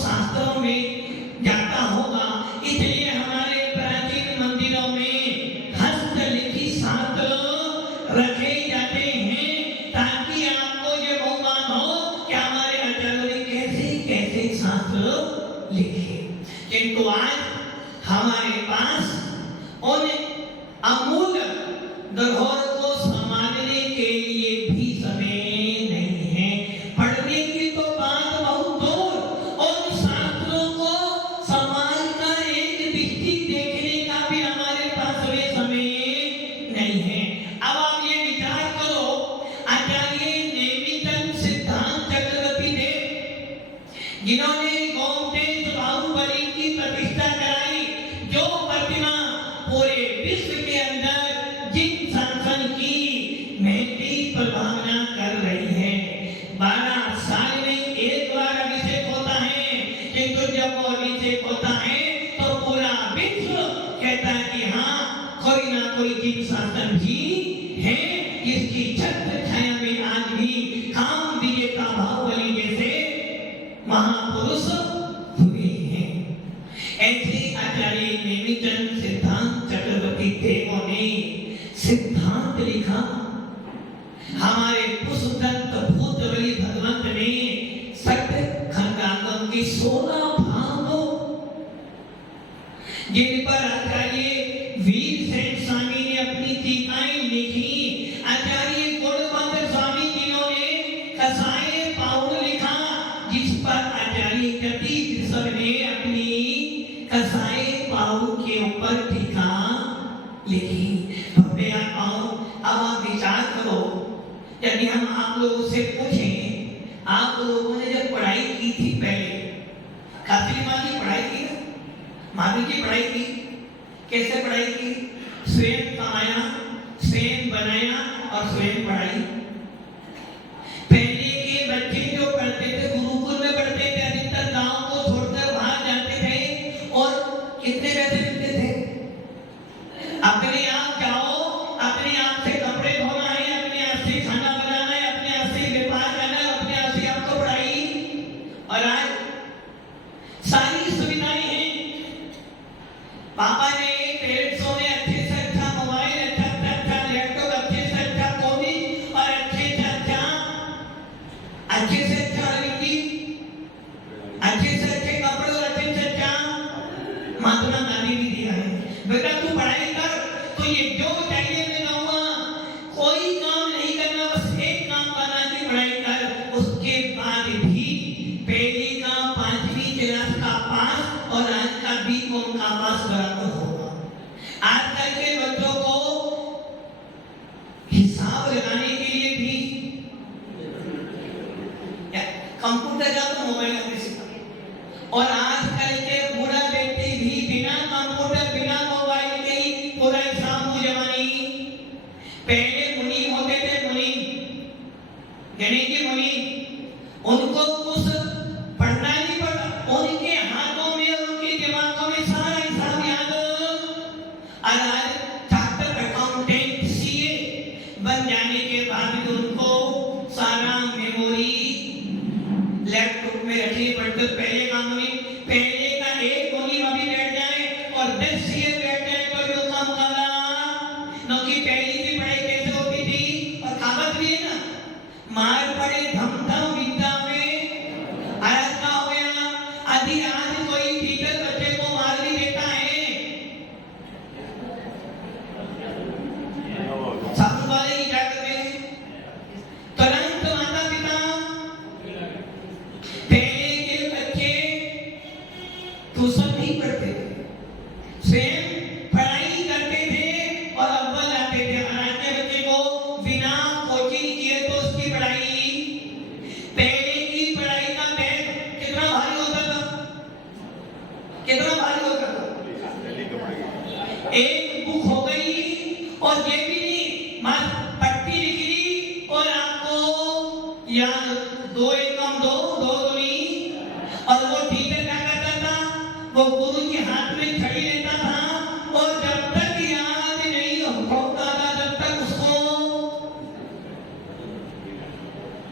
शास्त्रों में जाता होगा। इसलिए हमारे प्राचीन मंदिरों में पास उन अमूल्य धरोहर को संभालने के लिए भी समय नहीं है। पढ़ने की तो बात बहुत दूर, उन शास्त्रों को संभाल कर एक दृष्टि देखने का भी हमारे पास वे समय नहीं है। अब आप ये विचार करो, आचार्य नेमिचंद सिद्धांत चक्रवर्ती थे जिन्होंने गोमतेज बाहुबली की प्रतिष्ठा कराई, जो प्रतिमा पूरे विश्व के अंदर जिन शासन की महती प्रभावना कर रही है। 12 साल में एक बार अभिषेक होता है, किंतु जब वो अभिषेक होता है तो पूरा विश्व कहता है कि हाँ, कोई ना कोई जिन शासन भी है, इसकी छत्र छाया में आज भी काम विजेता बाहुबली जैसे महापुरुष हुए हैं। ऐसे आचार्य नेमिचंद सिद्धांत चक्रवर्ती देवों ने सिद्धांत लिखा। हमारे पुष्पदंत भूतबली भगवंत ने सत्य खंडागम की 16 भागों जिन पर आचार्य वीरसेन स्वामी ने अपनी टीकाएं लिखी। आचार्य गुणवंत स्वामी जिन्होंने कसाय पाउल लिखा, जिस पर आचार्य जति कृष्ण ने अपनी कसाय पाउल के ऊपर टीका लिखी। अब आप विचार करो, यदि हम आप लोगों से पूछें, आप लोगों ने जब पढ़ाई की थी पहले, काफी माँ की पढ़ाई की ना, माधवी की पढ़ाई की, कैसे पढ़ाई की? स्वयं कमाया, स्वयं बनाया और स्वयं पढ़ाई। पहले के बच्चे जो पढ़ते थे गुरुकुल में पढ़ते थे, अधिकतर गांव को छोड़कर बाहर जाते थे और कितने पैसे मिलते थे? अपने आप जाओ, अपने आप से कपड़े धोना है, अपने आप से खाना बनाना है, अपने आप से व्यापार करना है, अपने आप से आपको पढ़ाई। और आज सारी सुविधाएं हैं। पापा ने पेरेंट्सों ने अच्छे से अच्छा मोबाइल, अच्छा से अच्छा लैपटॉप, अच्छे से अच्छा कॉपी और अच्छे से अच्छा हल्की, अच्छे से अच्छे कपड़े और अच्छे से अच्छा महात्मा गांधी भी दिया है। बेटा तू पढ़ाई कर, तो ये जो चाहिए मैं दूंगा, कोई काम नहीं करना, बस एक काम करना कि पढ़ाई कर। उसके बाद भी पहली का 5वीं क्लास का पास और आज का बीकॉम का पास बराबर होगा। आजकल के बच्चों को हिसाब लगाने के लिए भी कंप्यूटर का तो मोबाइल में सीखा, और आजकल के बूढ़ा व्यक्ति भी बिना कंप्यूटर बिना मोबाइल के ही पूरा हिसाब मुझे जमानी। पहले मुनि होते थे, मुनि गणेश जी मुनि, उनको कुछ पढ़ना नहीं पड़ता, उनके हाथों में उनके दिमागों में सारा हिसाब याद। आज चार्टर्ड अकाउंटेंट सीए बन जाने के बाद भी उनको सारा मेमोरी लैपटॉप में रखनी पड़ती। पहले का मुनि, पहले का एक मुनि अभी बैठ जाए और 10 सीए बैठ जाए तो जो काम करा, क्योंकि पहले की पढ़ाई कैसे होती थी, और कहावत भी है ना, मार पड़े धम धम विद्या में। आज का हो गया, आदि आज कोई टीचर बच्चे को मार भी देता है, साबुन वाले की क्या करते हैं, तुरंत माता पिता। पहले के बच्चे ट्यूशन नहीं पढ़ते थे, स्वयं पढ़ाई करते थे और अव्वल आते थे। आज के बच्चे को बिना कोचिंग किए तो उसकी पढ़ाई, पहले की पढ़ाई का बैग कितना भारी होता था, कितना भारी होता था। एक बुक हो गई और ये भी नहीं, मात्र पट्टी लिख ली और आपको याद 2 एकम 2 2 दूनी। और वो टीचर क्या करता था, वो गुरु के हाथ में छड़ी लेता था और जब तक याद नहीं होता था तब तक उसको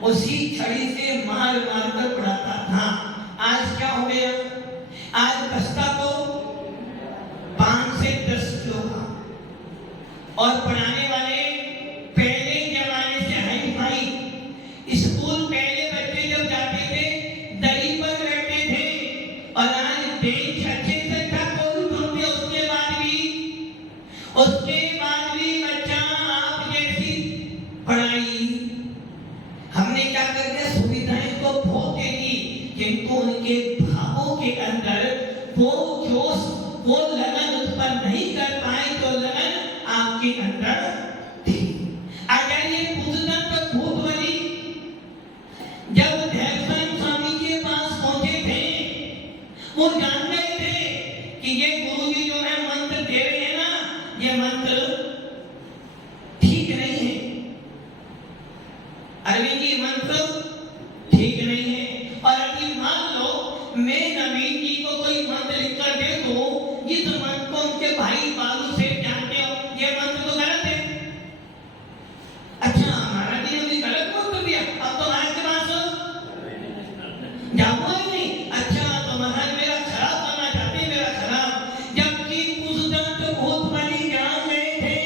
उसी छड़ी से मार मार कर पढ़ाता था। आज क्या हो गया, आज बस्ता को 5 से 10 लोग और पढ़ाने वाले पहले जमाने से हाई फाई। स्कूल पहले बच्चे जब जाते थे दरी पर बैठते थे और आज बेंच अच्छे से था, कोई उसके बाद आपके अंदर थी। आचार्य पूछदंत भूतवली जब धैर्यवान स्वामी के पास पहुंचे थे, वो जान गए थे कि ये गुरुजी जो है मंत्र दे रहे हैं ना, ये मंत्र ठीक नहीं है। अरविंद जी मंत्र ठीक नहीं है। और अभी मान लो मैं नवीन जी को कोई मंत्र लिख कर दे दो, इस मंत्र को उनके भाई बालू से जानते हो, ये मंत्र तो गलत है। अच्छा महाराज जी ने भी गलत मंत्र दिया, अब तो महाराज के पास जाऊंगा ही नहीं। अच्छा तो महाराज मेरा खराब करना चाहते हैं, मेरा खराब। जबकि पूछदंत भूतवली जान गए थे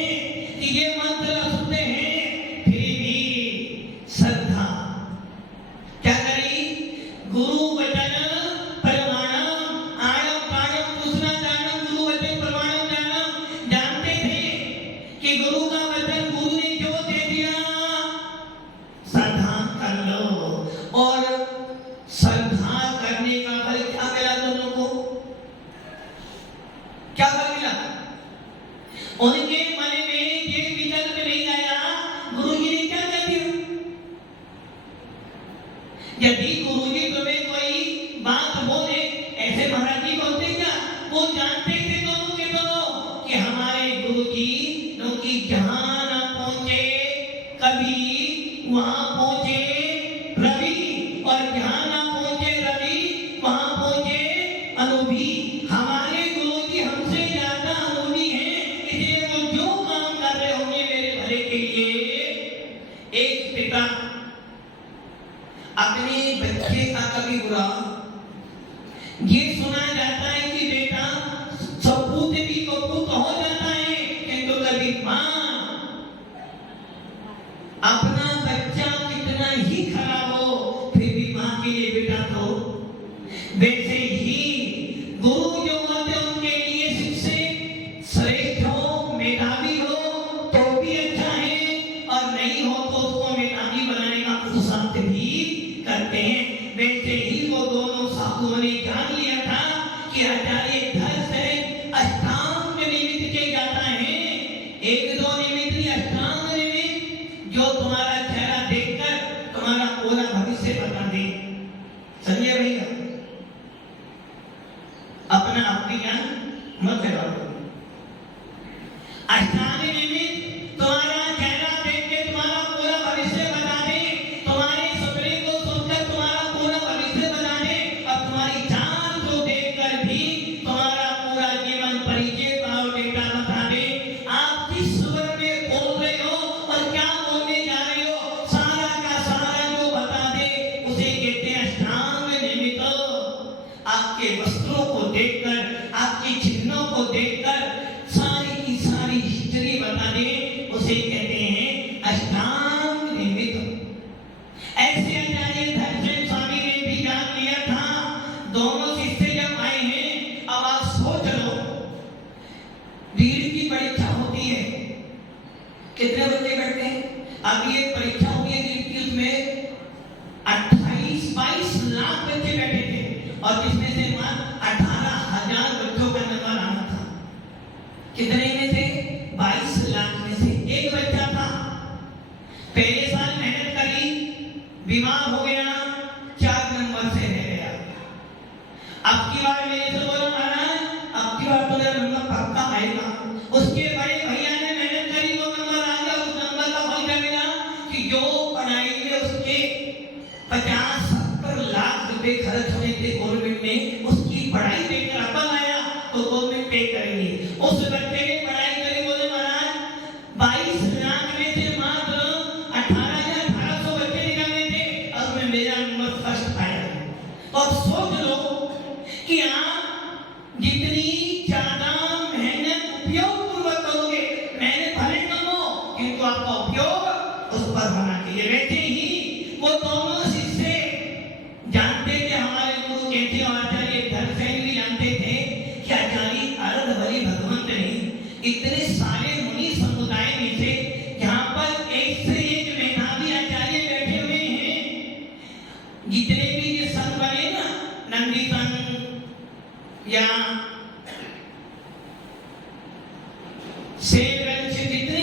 कि ये मंत्र अशुद्ध है, फिर भी श्रद्धा क्या करी? गुरु वचन प्रमाणम आयम प्राणम पूछना जानम, गुरु वचन प्रमाणम जानम। जानते थे कि गुरु का वचन गुरु ने जो दे दिया, श्रद्धा कर लो। और श्रद्धा करने का फल क्या मिला दोनों को? क्या फल मिला? उनके मन में ये विकल्प नहीं आया, गुरुजी ने क्या कह दिया? यदि गुरुजी तुम्हें कोई बात बोले, ऐसे महाराज जी बोलते क्या? वो जानते थे दोनों के दोनों कि हमारे गुरुजी उनकी जहां न पहुंचे कभी वहां पहुंचे रवि, और जहां न पहुंचे रवि वहां पहुंचे अनुभवी। हमारे गुरुजी हमसे ज्यादा अनुभवी हैं, इसलिए वो जो काम कर रहे होंगे मेरे भले के लिए। एक पिता अपने बच्चे का कभी बुरा ये सुना जाता है कि बेटा सपूत भी कपूत हो जाता है, किंतु कभी मां अपना बच्चा कितना ही खराब हो फिर भी मां के लिए बेटा तो। वैसे ही गुरु जो होते हैं उनके लिए शिक्षक श्रेष्ठ हो, मेधावी हो तो भी अच्छा है, और नहीं हो तो उसको मेधावी बनाने का पुरुषार्थ भी करते हैं। वैसे ही वो दोनों साधुओं ने जान लिया था कि आचार्य धर्म से अष्टांग निमित्त के जाता है, एक दो निमित्त नहीं, अष्टांग निमित्त जो तुम्हारा चेहरा देखकर तुम्हारा पूरा भविष्य बता दे। समझे भैया? अपना आप भी ज्ञान मत लगाओ। अष्टांग निमित्त तुम्हारा चेहरा देख के तुम्हारा पूरा भविष्य बता दे, तुम्हारे सपने को सुनकर तुम्हारा पूरा भविष्य बता दे, और तुम्हारी जान को देखकर भी तुम्हारा पूरा जीवन परिचय बायोडेटा बता दे। आप किस स्वर में बोल रहे हो और क्या बोलने जा रहे हो, सारा का सारा जो बता दे, उसे कहते हैं अष्टांग निमित्त। आपके वस्त्रों को देखकर, आपके चिन्हों को देखकर सारी की सारी हिस्ट्री बता दे, उसे कहते हैं अष्टांग निमित्त। ऐसे आचार्य धर्मसेन स्वामी ने भी जान लिया था। दोनों शिष्य जब आए हैं, अब आप सोच लो, रीढ़ की परीक्षा होती है, कितने बच्चे बैठते हैं? अभी एक परीक्षा हुई है रीढ़ की, उसमें 28-22 लाख बच्चे बैठे थे, और जिसमें से 18,000 बच्चों का नंबर आना था। कितने में से? 22 लाख में से एक बच्चा था। पहले साल मेहनत करी, बीमार हो गया, 4 नंबर से रह गया। अब की बार मेरे से बोला महाराज अब की बार तो मेरा नंबर पक्का आएगा। उसके बड़े भैया ने मेहनत करी, 2 नंबर आ गया। उस नंबर का फल क्या मिला कि जो पढ़ाई में उसके 50-70 लाख रुपए खर्च हुए थे गवर्नमेंट में, उसकी पढ़ाई देखकर अपन आया तो गवर्नमेंट पे करेंगे। उस बच्चे ने पढ़ाई करी, बोले महाराज 22 लाख में से मात्र 18,800 बच्चे निकलने थे, और मैं मेरा नंबर फर्स्ट आया। और सोच लो कि आप जितनी ज्यादा मेहनत उपयोग पूर्वक करोगे, मेहनत भले कम हो किंतु आपका उपयोग उस पर होना चाहिए। वैसे ही वो दोनों शिष्य जानते थे हमारे गुरु कहते, और आचार्य धर्मसेन भी जानते थे कि आचार्य अर्धबली भगवंत ने इतने सारे मुनि समुदाय में से जहां पर एक से एक मेधावी आचार्य बैठे हुए हैं। जितने भी ये संघ बने ना, नंदी संघ या शेरगंज, जितने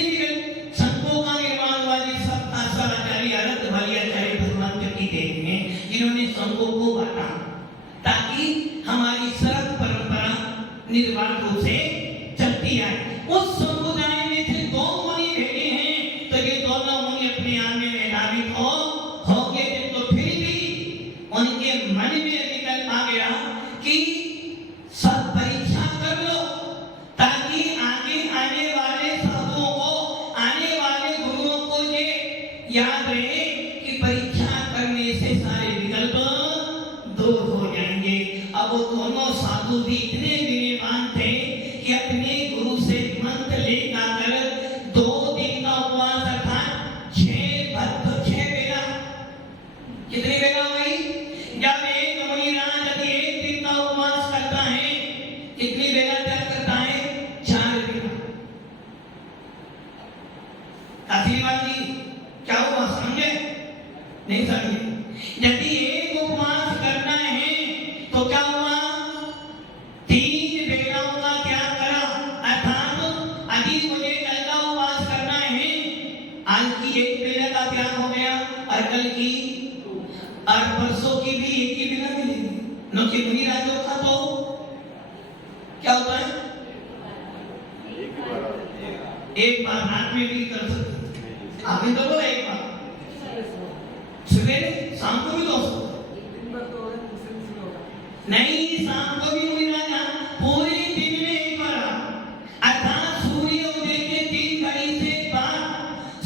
याद रहे कि परीक्षा करने से सारे विकल्प दूर हो जाएंगे। अब वो दोनों साधु भी इतने विनयवान थे कि अपने गुरु से मंत्र लेकर 2 दिन का उपवास रखा। 6 बेला, कितनी बेला हुई? जब एक मुनिराज यदि 1 दिन का उपवास करता है, कितनी बेला तक करता है? 4 बेला। काशीवाल जी क्या हुआ, समझे? नहीं समझे? यदि एक उपवास करना है तो क्या हुआ? 3 बेलाओं का त्याग करा। अर्थात यदि मुझे कल का उपवास करना है, आज की 1 बेला का त्याग हो गया और कल की और परसों की भी 1 ही बेला मिलेगी। न कि मुनिराजों का तो क्या होता है? एक बार रात में भी कर सकते। आपने तो बोला एक बार सवेरे, शाम को भी तो हो नहीं, शाम को भी मुनिराजा पूरे दिन में एक बार, अर्थात सूर्योदय के 3 घड़ी से बाद,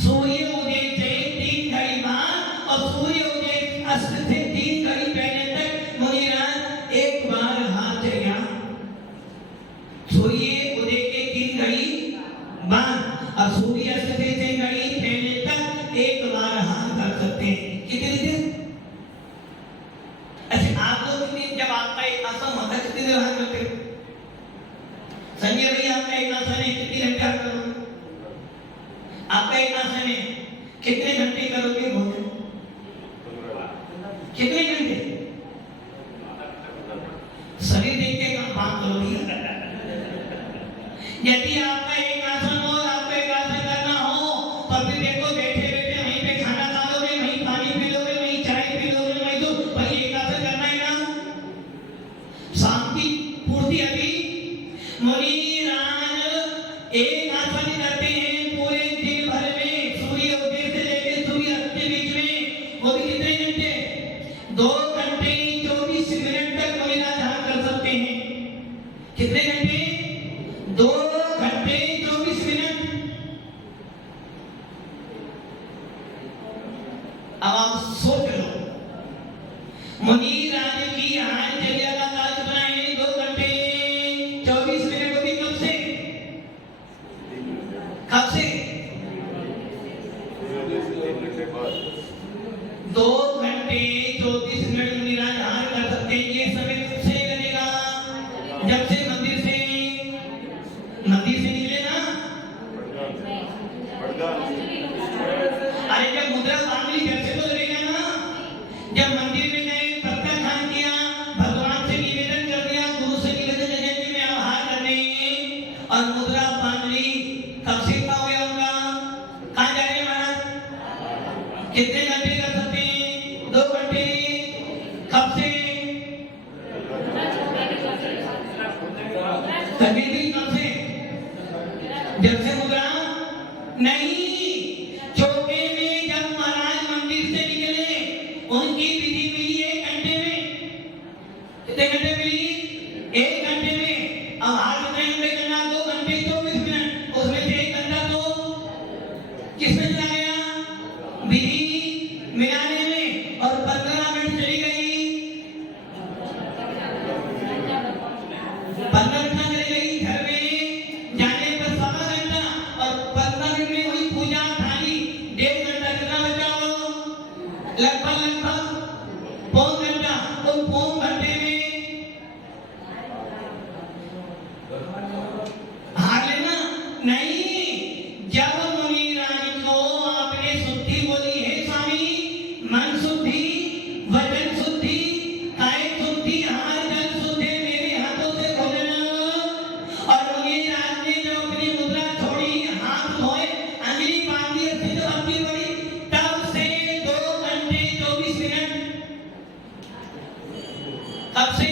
सूर्योदय से 3 घड़ी बाद और सूर्योदय अस्त से 3 घड़ी पहले तक मुनिराज एक बार हाथ जगा। सूर्योदय के 3 घड़ी बाद और सूर्यास्त से 3 घड़ी पहले तक एक बार हाथ कर सकते हैं। कितने दिन? अच्छा, आप लोग कितने, जब आपका एक आसन होता है कितने देर हाथ करते हो? संजय भैया आपका एक आसन है, कितनी घंटे हाथ करोगे? आपका एक आसन है, कितने घंटे करोगे भोजन? कितने घंटे? शरीर देख के काम करो भैया। यदि आपका एक आसन हो, आपको एक आसन करना हो, तो फिर देखो बैठे बैठे वहीं पे खाना खा लोगे, वहीं पानी पी लोगे, वहीं चाय पी लोगे, वहीं तो भाई एक आसन करना है ना। शांति पूर्ति। अभी मुनिराज एक आसन करते हैं पूरे दिन भर में, सूर्योदय से लेकर सूर्यास्त के बीच में, वो भी कितने घंटे? 2 घंटे 24 मिनट तक मुनिराज ध्यान कर सकते हैं। कितने घंटे? 2 घंटे 24 मिनट। अब आप सोच लो, मुनिराज की हाथ जगह का काल कितना है? 2 घंटे 24 मिनट। होगी कब से? कब से? 2 घंटे 24 मिनट मुनिराज हाथ कर सकते हैं। ये समय कब से लगेगा? जब से मंदिर से निकले ना। अरे जब मुद्रा बांध ली जब से तो लगेगा ना। जब मंदिर में गए, प्रत्याख्यान किया, भगवान से निवेदन कर दिया, गुरु से निवेदन किया कि मैं आभार करने, और मुद्रा बांध ली, कब से क्या हो गया उनका? कहाँ जा रहे हैं महाराज? कितने घंटे कर सकते हैं? 2 घंटे। कब से? कभी भी कब से? जब से मुद्रा नहीं। चौके में जब महाराज मंदिर से निकले, उनकी विधि मिली 1 घंटे में। कितने घंटे मिली? 1 घंटे में। अब हाथ कितने घंटे करना? 2 घंटे 24 मिनट। उसमें से 1 घंटा तो किसमें चला गया? विधि मिलाने में। और 15 मिनट चली गई, 15 मिनट चली गई घर में जाने पर 1.25 घंटा, और 15 मिनट में वही पूजा थाली 1.5 घंटा। कितना बचा वो? लगभग पौन घंटा। उन पौन घंटे में हार लेना नहीं। जब मुनिराज को आपने शुद्धि बोली है स्वामी, मन शुद्धि, वचन शुद्धि, काय शुद्धि, हाथ जल शुद्धि, मेरे हाथों से भोजन, और मुनिराज ने जब अपनी मुद्रा छोड़ी, हाथ धोए, अंगुली बांधी, सिद्ध भक्ति बड़ी, तब से 2 घंटे 24 मिनट। कब से?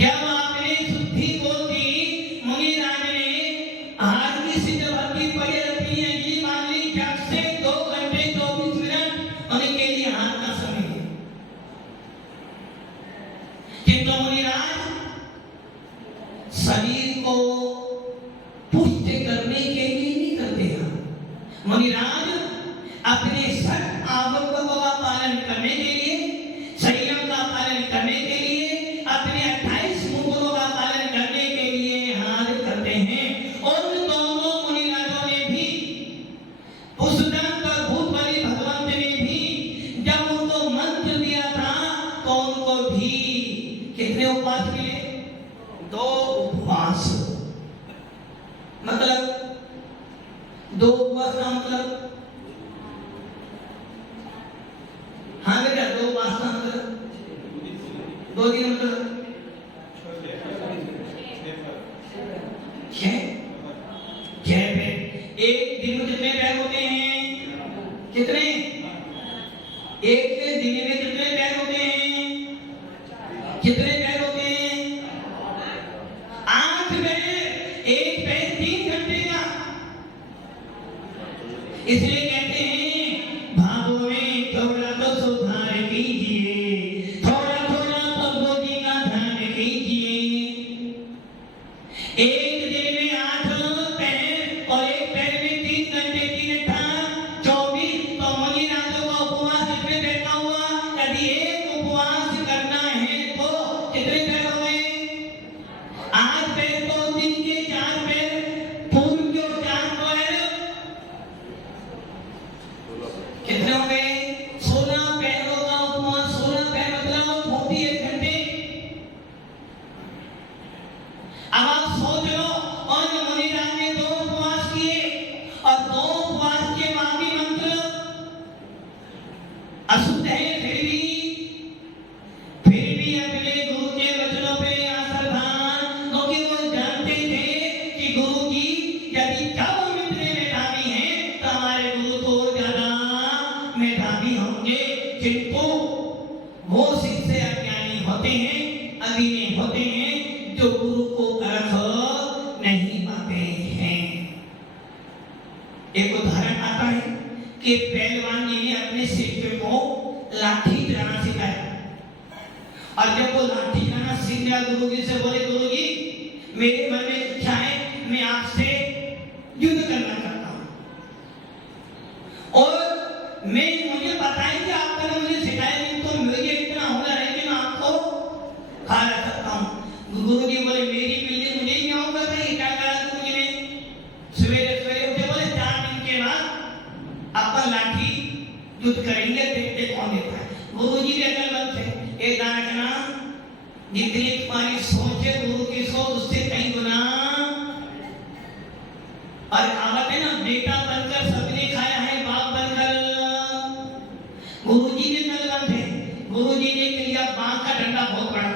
जब आपने शुद्धि बोल दी, मुनिराज ने हाथ की सिद्ध भक्ति पड़ी, अपनी अंगुली बांध ली, जब से 2 घंटे 24 मिनट उनके लिए हाथ का समय है। किंतु मुनिराज शरीर को पुष्ट करने के लिए नहीं करते हैं। मुनिराज अपने सत आवकों का पालन करने के लिए, संयम का पालन करने के लिए, अपने 28 मुकुटों का पालन करने के लिए हाथ करते हैं। उन दोनों मुनिराजों ने भी, उस दंत और भूतबली भगवंत ने भी जब उनको मंत्र दिया था तो उनको भी कितने उपवास मिले? 2 उपवास। मतलब 2 उपवास का मतलब, हाँ बेटा 2 उपवास का मतलब 2 दिन मतलब 6 पैर। एक दिन में कितने पैर होते हैं? कितने? एक दिन में कितने पैर होते हैं? कितने पैर होते हैं? 8 पैर। एक पैर 3 घंटे का। इसलिए कहते हैं भावों में थोड़ा तो सुधार कीजिए, थोड़ा थोड़ा प्रभु जी का ध्यान कीजिए। एक दिन में 8 पैर और एक पैर में 3 घंटे, 3 8 24। तो मुनिराजों का उपवास कितने पैर का हुआ? यदि एक उपवास करना है तो कितने पैर हो गए? 8 पैर। तो दिन के 4 पैर, पूर्व के 4 पैर कितने हो गए? 16 पैरों का उपवास। 16 पैर मतलब 41 घंटे। अब आप सोच लो, और मुनिराज ने 2 उपवास किए और 2 उपवास के बाद भी मंत्र अशुद्ध है, फिर भी अपने गुरु के वचनों पे आश्रधान, क्योंकि वो जानते थे कि गुरु जी यदि जब हम इतने मेधावी हैं तो हमारे गुरु तो ज्यादा मेधावी होंगे, किंतु वो शिष्य अज्ञानी होते हैं, अधीन होते हैं, जो गुरु को परख नहीं पाते हैं। एक उदाहरण आता है कि पहलवान जी ने अपने शिष्य को लाठी चलाना सिखाया, और जब वो लाठी चलाना सीख गया गुरु जी से बोले, गुरु जी मेरे मन में इच्छा है, मैं आपसे युद्ध करना चाहता हूँ, और मुझे बताएं कि आपने मुझे सिखाया नहीं, तो मुझे इतना हुनर है कि मैं आपको हरा सकता हूँ। गुरु जी बोले, मेरी बिल्ली मुझे ही क्यों कर रही? क्या करा गुरु जी ने? सवेरे सवेरे उठे, बोले 4 दिन के बाद अपन लाठी युद्ध करेंगे, देखते कौन देता है। गुरु जी भी अकलमंद थे। एक गाना का नाम, जितनी तुम्हारी सोच है गुरु की सोच उससे कहीं गुना, और कहावत है ना, बेटा बनकर सबने खाया है, बाप बनकर। गुरु जी भी अकलमंद थे। गुरु जी ने लिया बांस का डंडा, बहुत बड़ा,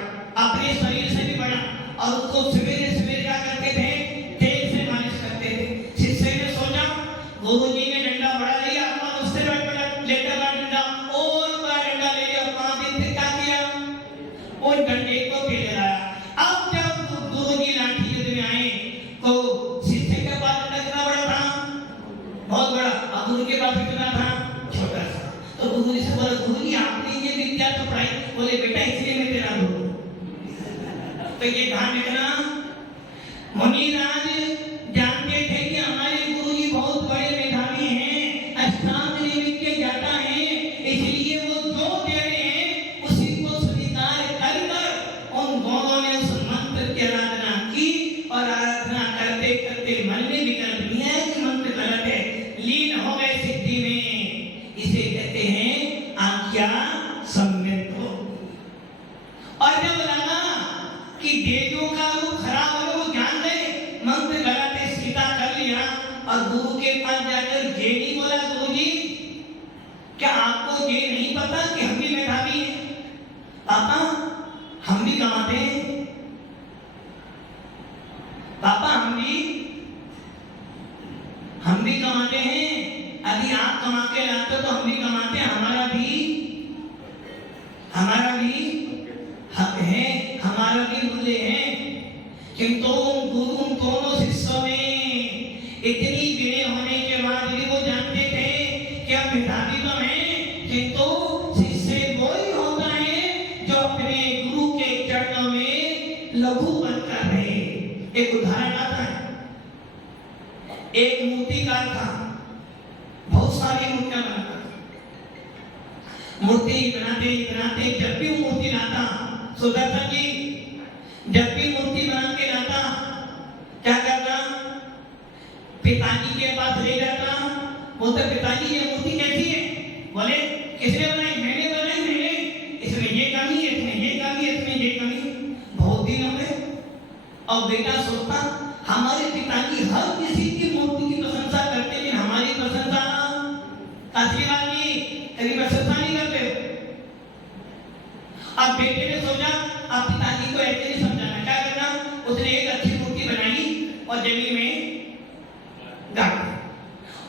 अपने शरीर से भी बड़ा, और उसको सवेरे सवेरे क्या करते थे? तेल से मालिश करते थे। शिष्य ने सोचा, गुरु जी ने डंडा बड़ा लिया, और उससे बड़ा लेकर बड़ा डंडा, और बड़ा डंडा ले लिया। 5 दिन से क्या किया? उस डंडे को पीले लाया। अब जब गुरु जी लाठी युद्ध में आए तो शिष्य के पास डंडा कितना बड़ा था? बहुत बड़ा। अब गुरु के पास कितना था? छोटा सा। तो गुरु जी से बोला, गुरु जी आपने ये विद्या तो पढ़ाई? बोले, बेटा इसलिए मैं तेरा गुरु। तो ये ध्यान रखना, मुनिराज जानते थे कि हमारे गुरु जी बहुत बड़े मेधावी हैं, अष्टांग नित्य ज्ञाता हैं, इसलिए वो जो दे रहे हैं उसी को स्वीकार कर उन दोनों ने उस मंत्र की आराधना की, और आराधना करते करते मन में विकल्प नहीं है कि मंत्र गलत है, लीन हो गए सिद्धि में। इसे कहते हैं आज्ञा सम्यक हो। और जब लगा कि देवों का रूप खराब हो, वो जान गए मंत्र गलत है, सीधा कर लिया, और गुरु के पास जाकर ये नहीं बोला, गुरु जी क्या आपको ये नहीं पता कि हम भी मेधावी हैं? पापा हम भी कमाते हैं, पापा हम भी कमाते हैं, यदि आप कमा के लाते तो हम भी कमाते हैं, हमारा भी हक है, हमारा भी मूल्य है। किंतु गुरु दोनों शिष्यों में इतनी विनय होने के बाद भी वो जानते थे कि हम मेधावी तो हैं, किंतु शिष्य वही होता है जो अपने गुरु के चरणों में लघु बनकर रहे। एक उदाहरण आता है, एक मूर्तिकार था, बहुत सारी मूर्तियां बनाता। मूर्ति बनाते बनाते जब भी मूर्ति लाता, सुदर्शन जी जब भी मूर्ति बना के लाता, क्या करता, पिताजी के पास ले जाता। बोलते पिताजी ये मूर्ति कैसी है? बोले किसने बनाई? मैंने बनाई। मैंने इसमें ये कमी है, इसमें ये कमी है, इसमें ये कमी। बहुत दिन हो गए और बेटा सोचता हमारे पिताजी हर किसी की मूर्ति की प्रशंसा करते हैं, हमारी प्रशंसा आशीर्वाद की कभी प्रशंसा नहीं करते। अब बेटे ने सोचा अब पिताजी को ऐसे नहीं समझाना, क्या करना, उसने एक अच्छी मूर्ति बनाई और जमीन में गाड़ दी।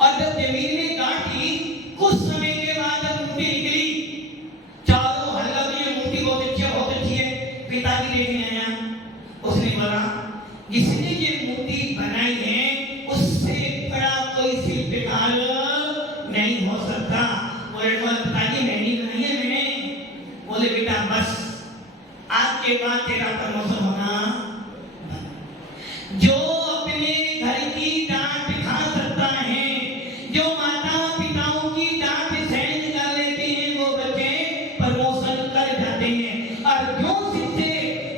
और जब जमीन में गाड़ दी, कुछ समय के बाद जब मूर्ति निकली, चारों हल्ला में ये मूर्ति बहुत अच्छी है। पिताजी देखने आया, उसने बोला जिसने ये मूर्ति बनाई है उससे बड़ा कोई शिल्पकार नहीं हो सकता। बोले पिताजी मैंने बनाई है, मैंने। बोले बेटा बस आज के बाद तेरा प्रमोशन होना। जो अपने घर की डांट खा सकता है, जो माता पिताओं की डांट सहन कर लेते हैं, वो बच्चे प्रमोशन कर जाते हैं। और जो शिष्य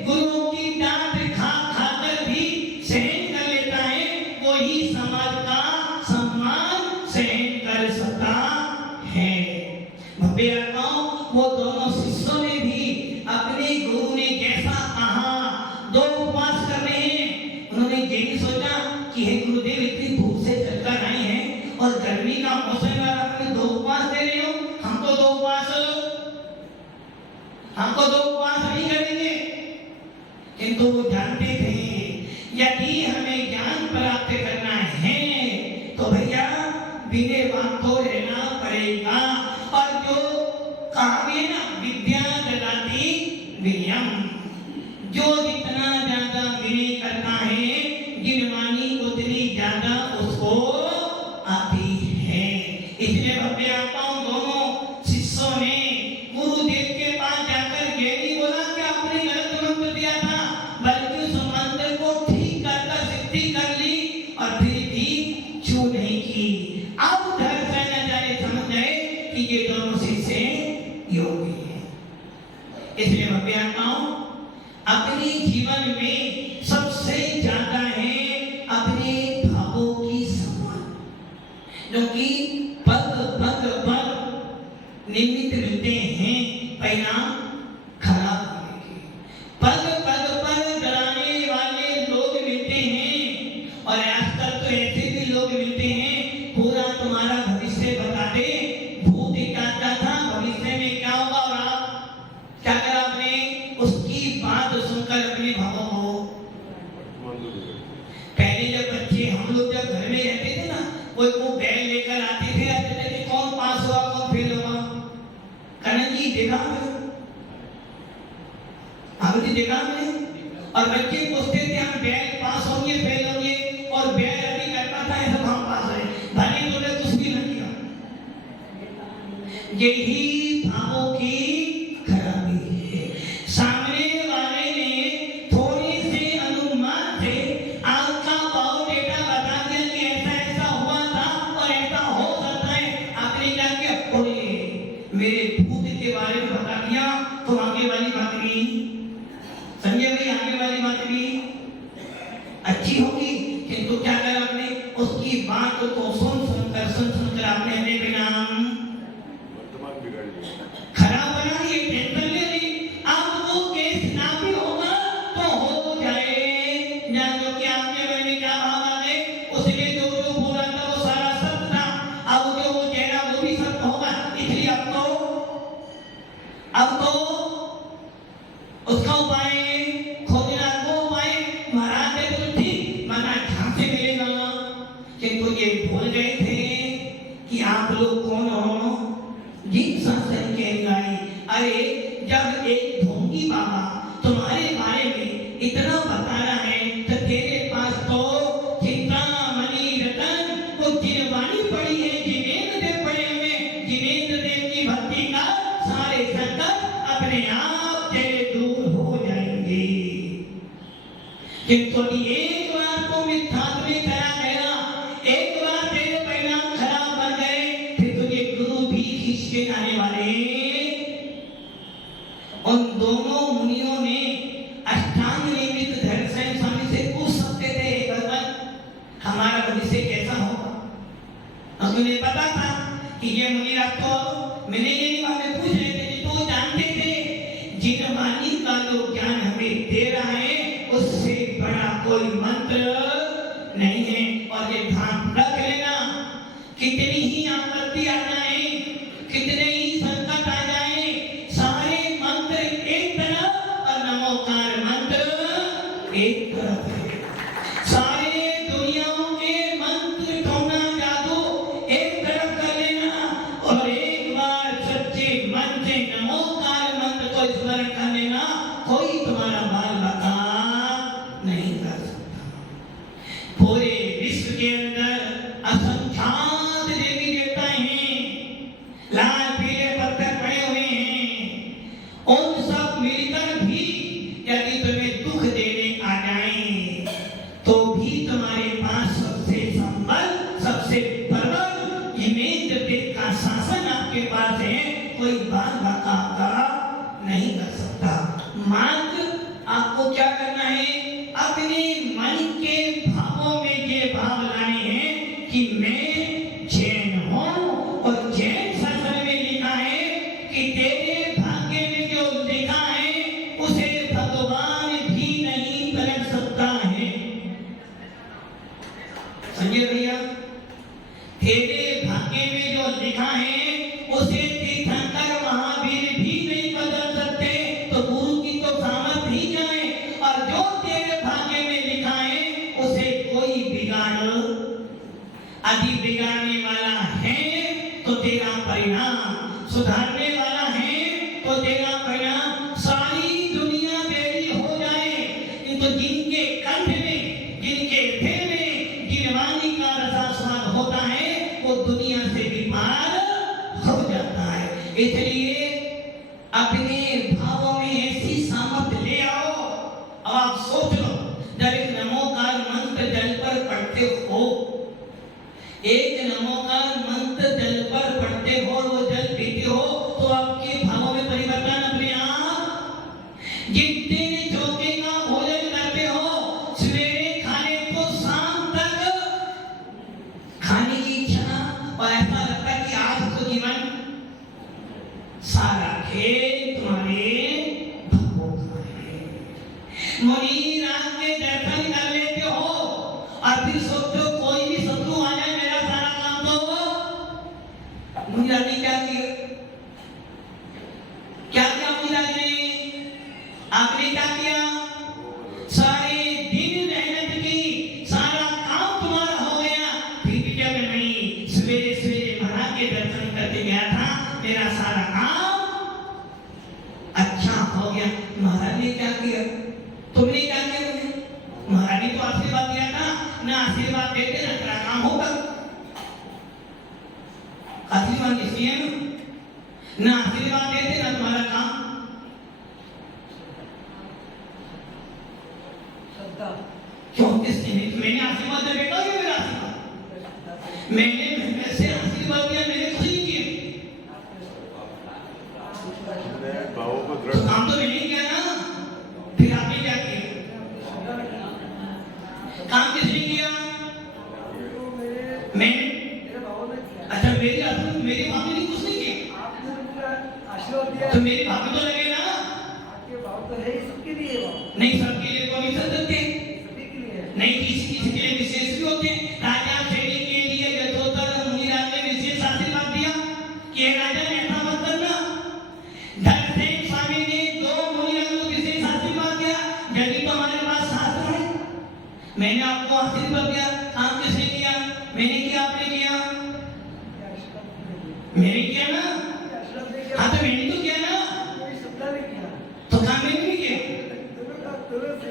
गुरुओं की डांट खा खाकर भी सहन कर लेता है, वो ही समाज का सम्मान सहन कर सकता है। वो दोनों शिष्यों ने भी अपने गुरु ने जैसा कहा, 2 उपवास कर रहे हैं। उन्होंने ये भी सोचा कि हे गुरुदेव इतनी धूप से चलकर आए हैं और गर्मी का मौसम है, आपने 2 उपवास दे रहे हो, हमको 2 उपवास नहीं करेंगे। किंतु वो जानते थे यदि हमें ज्ञान प्राप्त करना है तो भैया बिना बात तो रहना पड़ेगा। और जो कहा है ना, विद्या ददाति विनयम, जो जितना ज्यादा विनय करता है गिनवानी उतनी ज्यादा उसको आती है। इसलिए भव्य आत्माओं दोनों शिष्यों ने गुरुदेव के पास जाकर ये नहीं बोला कि आपने गलत मंत्र दिया था, बल्कि उस मंत्र को ठीक कर सिद्धि कर ली और फिर भी छू नहीं की। अब धर्माचार्य समझ गए कि ये दोनों शिष्य योगी हैं। इसलिए भव्य आत्माओं अपने जीवन में सबसे ज्यादा है अपने भावों की संभाल, जो कि पग पग पर निमित्त मिलते हैं परिणाम खराब होने के। पग पग पर डराने वाले लोग मिलते हैं और आजकल तो ऐसे भी लोग मिलते हैं पूरा तुम्हारा भविष्य बताते, भूत क्या था, भविष्य में क्या होगा, और आप क्या करा, आपने उसकी बात सुनकर अपने भावों को। पहले जब बच्चे हम लोग जब घर में रहते थे ना, वो बैग लेकर आते थे, कौन पास हुआ कौन फेल हुआ। करण जी देखा आपने, देखा हमने। और बच्चे पूछते थे हम बैग पास होंगे फेल होंगे, और बैग अभी करता था ऐसा हम पास है, भले तूने कुछ भी नहीं किया। यही भावों की खराबी है। सामने वाले ने थोड़े से अनुमान से आपका भाव डेटा बता दिया कि ऐसा ऐसा हुआ था और ऐसा हो सकता है। आपने क्या किया, मेरे भूत के बारे में बता दिया, तो आगे वाली बात भी संजय भाई, आगे वाली बात भी अच्छी होगी। किंतु क्या करा आपने, उसकी बात को सुनकर आपने अपने परिणाम खराब बना दिए, टेंशन ले ली। अब वो केस ना भी होगा तो हो जाए, जानो कि आपके मन में क्या भाव आ गए। उसने जो जो बोला था वो सारा सत्य था, अब जो वो कह रहा वो भी सत्य होगा। इसलिए अब तो उसका उपाय खोजना, वो उपाय महाराज ने तो ठीक माना, ढंग से मिलेगा। किंतु ये भूल गए थे कि आप लोग कौन हो, जीत संस्कृत के गाय। अरे जब एक ढोंगी बाबा तुम्हारे बारे में इतना बता रहा है, तो तेरे पास तो चिंतामणि रतन वो जिनवाणी पड़ी है, जिनेंद्र देव पड़े हुए, जिनेंद्र देव की भक्ति का सारे संकट अपने आप तेरे दूर हो जाएंगे। किंतु एक बार को मिथ्यात्व में करा गया, एक बार तेरे परिणाम खराब बन गए, फिर हमारा भविष्य कैसा होगा। और मुझे पता था कि ये मुनीराज तो मैंने ये नहीं बातें पूछ रहे थे, तो जानते थे जिन वाणी का जो ज्ञान हमें दे रहा है उससे बड़ा कोई मंत्र नहीं है। और ये ध्यान रख लेना, कितनी ही आपत्ति आ जाए, कितने ही संकट आ जाए, सारे मंत्र एक तरफ और नमोकार मंत्र एक तरफ है। सारे दुनियाओं के मंत्र टोना जादू एक तरफ कर लेना और एक बार सच्चे मन से नमोकार मंत्र को स्मरण कर लेना, कोई तुम्हारा बाल बका नहीं कर सकता। पूरे विश्व के अंदर असंख्यात देवी देवता हैं, लाल पीले पत्थर पड़े हुए हैं, उन सब मिलकर भी यदि तुम्हें दुख देने आ जाएं तो भी तुम्हारे पास सबसे संबल, सबसे प्रबल हिमेंद्र का शासन आपके पास है, कोई बात बका नहीं कर सकता। मात्र आपको क्या करना है, अपने मन के भावों में ये भाव लाने हैं कि मैं जैन हूं और जैन शास्त्र में लिखा है कि तेरे भाग्य में जो लिखा है उसे भगवान भी नहीं पलट सकता है। समझे भैया, तेरे भाग्य में जो लिखा है उसे तीर्थंकर महावीर भी नहीं बदल सकते, तो गुरु की तो सामर्थ ही जाए। और जो तेरे भाग्य में लिखा है उसे कोई बिगाड़, यदि बिगाड़ने वाला है तो तेरा परिणाम, सुधारने वाला है तो तेरा परिणाम सारी दुनिया तेरी हो जाए। किंतु जिनके कंठ में, जिनके दिल में गिरवानी का रसास्वाद होता है वो दुनिया से भी पार हो जाता है। इसलिए अपने भावों में ऐसी सामर्थ ले आओ। अब आप सोच लो, जब एक नमोकार मंत्र जल पर पढ़ते हो, एक नमोकार मंत्र जल पर पढ़ते हो, वो जल पीते हो तो आपके भावों में परिवर्तन अपने आप। जितने चौके का भोजन करते हो, सवेरे खाने को शाम तक खाने की इच्छा, और ऐसा लगता है कि आज तो जीवन सारा खेल तुम्हारे भावों का है। मुनि रात में दर्शन कर लेते हो और फिर सोचो कोई भी शत्रु आ जाए मेरा सारा काम तो मुनि रात ने क्या किया, क्या क्या मुनि रात ने, आपने क्या किया, सारे दिन मेहनत की, सारा काम तुम्हारा हो गया, फिर भी जब मैं सवेरे सवेरे महाराज के दर्शन करके गया था मेरा सारा काम अच्छा हो गया। महाराज ने क्या किया, तुमने क्या किया, महाराज ने तो आशीर्वाद दिया था ना, आशीर्वाद देते ना तेरा काम होगा। आशीर्वाद इसलिए ना आशीर्वाद देते ना तुम्हारा काम। क्यों, किसने नहीं, मैंने आशीर्वाद दिया, बेटा ये मेरा आशीर्वाद, मैंने से आशीर्वाद दिया, मैंने कुछ नहीं किया, तो काम तो मैंने किया ना। फिर आपने क्या किया, काम किसने किया, मैंने। अच्छा मेरी आशीर्वाद, मेरी भाभी ने कुछ नहीं किया, तो मेरे भाभी तो लगे ना, तो है सबके लिए, नहीं सबके लिए कोई नहीं सकते, नहीं किसी किसी के लिए विशेष भी होते हैं। राजा श्रेणी के लिए यशोधर मुनिराज ने विशेष आशीर्वाद दिया कि राजा ने ऐसा मत करना। धनसेन स्वामी ने दो मुनिराज को विशेष आशीर्वाद दिया, यदि तुम्हारे पास शास्त्र है, मैंने आपको आशीर्वाद दिया, काम किसने किया, मैंने किया, आपने किया, मैंने किया ना, हाँ तो मैंने तो किया ना, तो काम मैंने नहीं किया,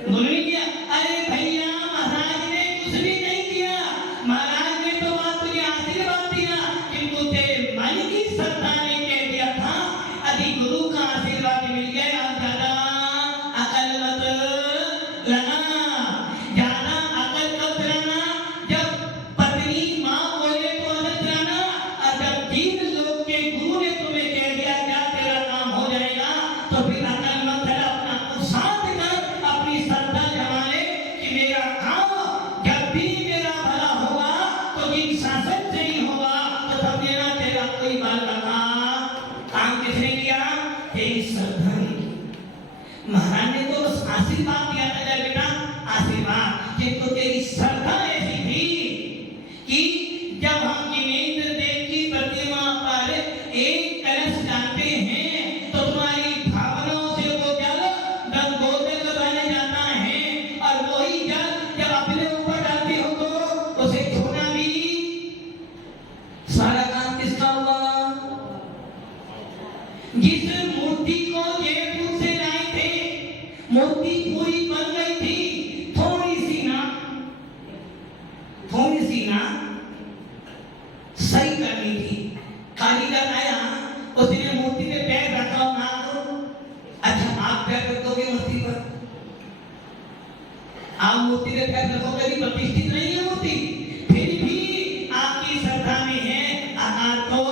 दोनों ने किया। अरे भैया महाराज ने कुछ भी नहीं किया, महाराज ने तो आपको आशीर्वाद दिया, किंतु तेरे मन की श्रद्धा ने कह दिया था यदि गुरु का आशीर्वाद मिल गया ज्यादा अकल मत लगा, ज्यादा अकल मत लगाना। जब पत्नी माँ बोले तो अलग रहना, और जब तीन लोग के सही करनी थी। कारीगर आया, उसने मूर्ति पे पैर रखा और नाक को, अच्छा आप पैर रख दोगे मूर्ति पर? आप मूर्ति पे पैर रखोगे भी प्रतिष्ठित नहीं है मूर्ति, फिर भी आपकी श्रद्धा में है, आकार तो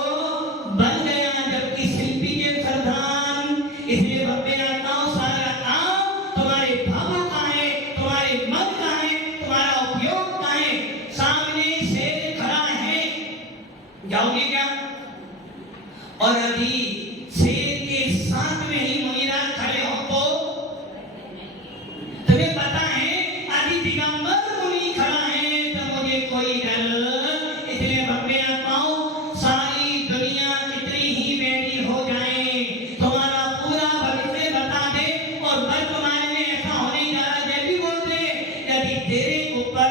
बन गया, जबकि शिल्पी के श्रद्धान। इसलिए भव्य आत्माओं, सारा काम तुम्हारे भावों का है, तुम्हारे मन का है, तुम्हारा उपयोग का है। सामने शेर खड़ा है, जाओगे क्या? और यदि शेर के साथ में ही मुनिराज खड़े हो तो तुम्हें पता है यदि दिगंबर मुनि खड़ा है तो मुझे कोई डर। इसलिए भव्य आत्माओं, सारी दुनिया कितनी ही बैरी हो जाए, तुम्हारा पूरा भविष्य बता दे और वर्तमान में ऐसा होने जा रहा है भी बोल दे, यदि तेरे ऊपर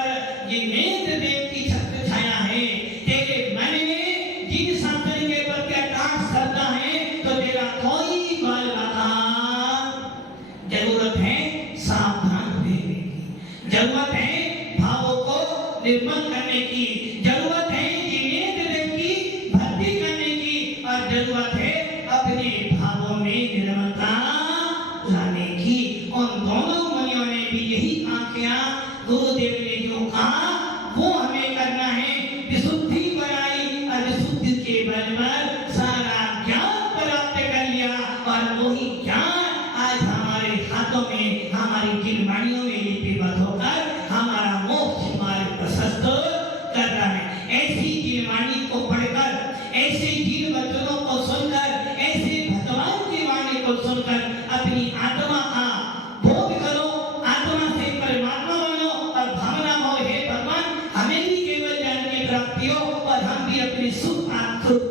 ये नेत्र देव की छत्र छाया है, तेरे मन में जिन शास्त्र के प्रति अटाट श्रद्धा है, तो तेरा कोई बाल बता। जरूरत है सावधान रहने की, जरूरत है भावों को निर्मल करने की, जरूरत है जिनेंद्र देव की भक्ति करने की, और जरूरत है अपने भावों में निर्मलता लाने की। उन दोनों मुनियों ने भी यही आज्ञा गुरुदेव ने जो कहा वो हमें करना है। विशुद्धि बनाई और विशुद्धि के बल पर सारा ज्ञान प्राप्त कर लिया, और वही ज्ञान आज हमारे हाथों में, हमारी जिनवाणियों में लिपिबद्ध होकर हमारा मोक्ष मार्ग प्रशस्त कर रहा है। ऐसी जिनवाणी को पढ़कर, ऐसे जीव वचनों को सुनकर, ऐसे भगवान की वाणी को सुनकर अपनी आत्मा का बोध करो, आत्मा से परमात्मा बनो, और भावना हो हे भगवान हमें भी केवल ज्ञान की प्राप्ति हो और हम भी अपने सुख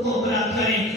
को प्राप्त करें।